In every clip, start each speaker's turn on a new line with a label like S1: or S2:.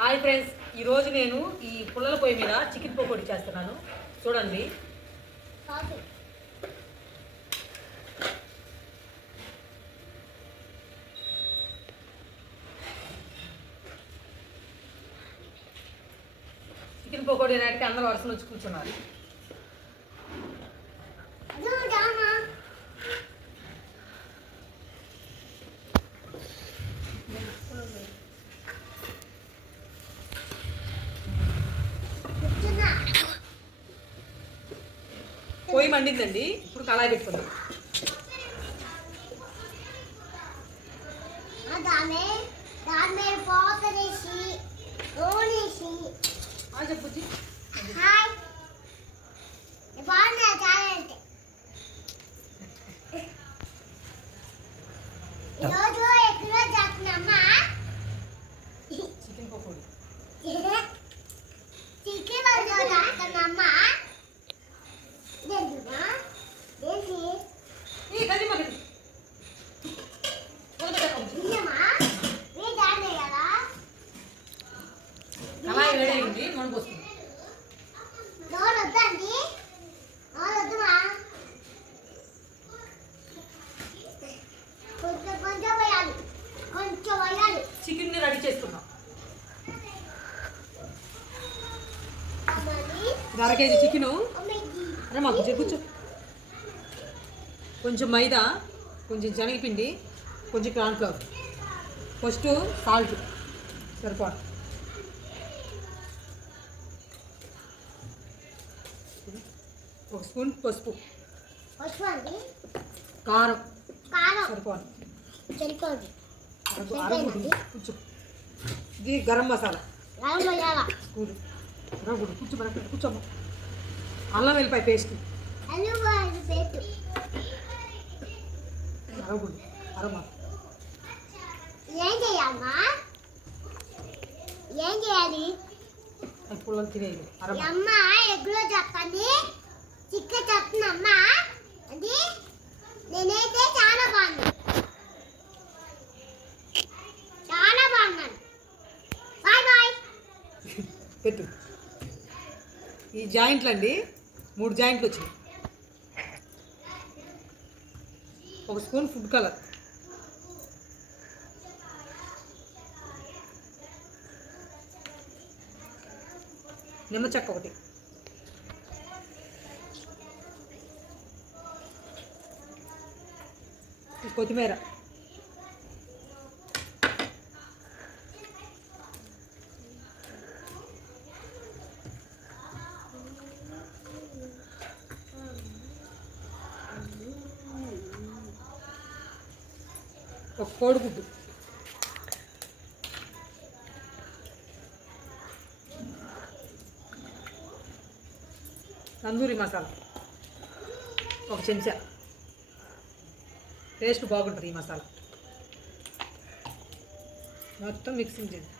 S1: Hi friends ఈరోజు నేను ఈ పుల్లల పొయ్యి మీద చికెన్ పకోడీ చేస్తున్నాను. చూడండి. చికెన్ పకోడీ అనేటికి అందరూ వరుసలు వచ్చి కూర్చున్నారు. పొయ్యి మండిందండి ఇప్పుడు కళాయి పెట్టుకుందాం.
S2: దాని
S1: అర కేజీ చికెను. అరే మాకు కూర్చో. కొంచెం మైదా కొంచెం శనగపిండి కొంచెం కార్న్ఫ్లవర్. First salt. సరిపా ఒక స్పూన్ పసుపు. కారం.
S2: కారం.
S1: సరిపా
S2: చెల్లిపోండి
S1: అరగుడు కూర్చో. ఇది గరం మసాలా.
S2: గరం మసాలా.
S1: కూడు అరగుడు కూర్చో మన కూర్చోమ్మ. అల్లం వెల్లిపాయ పేస్ట్
S2: అల్లు పెట్టు
S1: అరగుడు అరమా
S2: ఏం చేయాలమ్మా? ఏం చేయాలి?
S1: ఇప్పుడు తినేది
S2: అమ్మ ఎగ్గులో చెప్పండి. చిక్క చెప్తున్నమ్మా అది నేనైతే చాలా బాగుంది చాలా బాగున్నాను. Bye bye.
S1: పెట్టు. ఈ జాయింట్లు అండి మూడు జాయింట్లు వచ్చినాయి ఒక స్పూన్ ఫుడ్ కలర్. నిమ్మ చెక్క ఒకటి. కొత్తిమీర. ఒక కోడిగుడ్డు తందూరి మసాలా. ఒక చెంచా. టేస్ట్ బాగుంటుంది ఈ మసాలా. మొత్తం మిక్సింగ్ చేయండి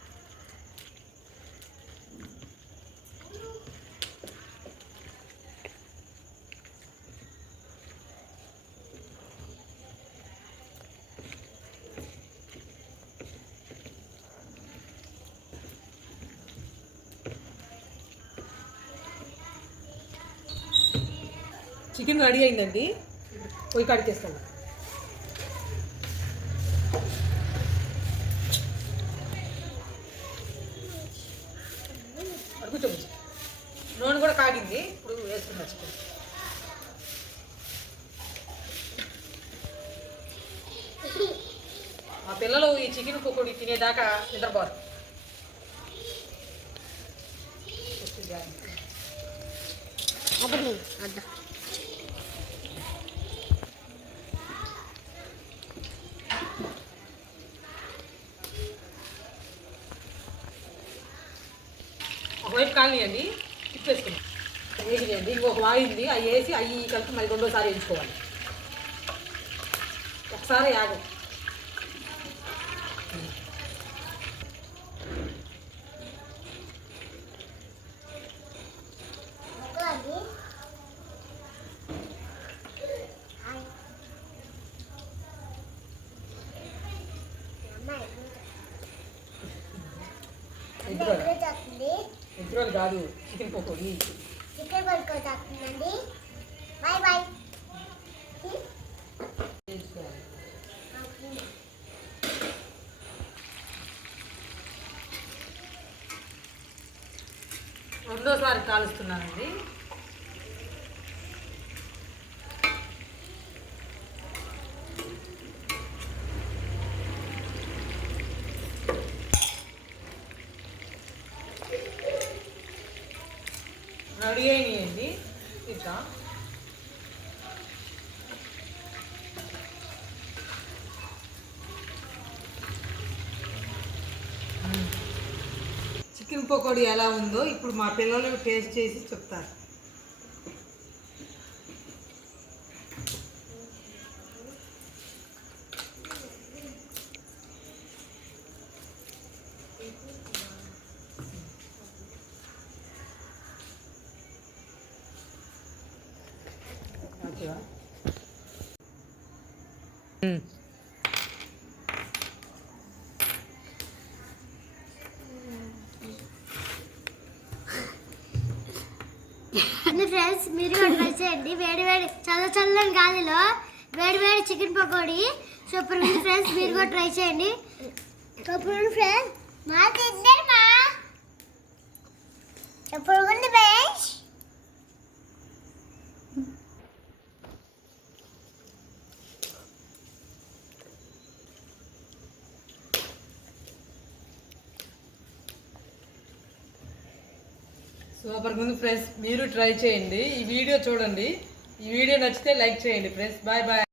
S1: చికెన్ రెడీ అయిందండి. పోయి కడిగేస్తాను. అడుగుతాం. నూనె కూడా కాగింది. ఇప్పుడు వేసుకున్నా చికెన్. మా పిల్లలు ఈ చికెన్ పకోడీ తినేదాకా నిద్రపోరు.
S2: అప్పుడు అద్దా
S1: కాలనీయండి తిప్పేసుకున్నాం వేసినాయండి ఇంకొక వాయింది అవి వేసి అవి కలిపి మళ్ళీ రెండోసారి వేయించుకోవాలి. ఒకసారి యాగం ఎగ్ రోల్ కాదు చికెన్ పకోడీ
S2: చికెన్ పడుకో చేస్తుందండి బాయ్ బాయ్
S1: రెండోసారి కాలుస్తున్నానండి. రెడీ అయినాయండి. ఇట్లా చికెన్ పకోడీ ఎలా ఉందో ఇప్పుడు మా పిల్లలు టేస్ట్ చేసి చెప్తారు.
S2: ఫ్రెండ్స్ మీరు కూడా ట్రై చేయండి. వేడి వేడి చల్ల చల్లని గాలిలో వేడి వేడి చికెన్ పకోడీ సూపర్ ఉంది ఫ్రెండ్స్ మీరు కూడా ట్రై చేయండి. సూపర్ ఉంది ఫ్రెండ్స్. మా తిందరు మా. సూపర్ ఉంది ఫ్రెండ్స్
S1: సూపర్ ఉంది ఫ్రెండ్స్ మీరు ట్రై చేయండి. ఈ వీడియో చూడండి. ఈ వీడియో నచ్చితే లైక్ చేయండి ఫ్రెండ్స్. Bye bye.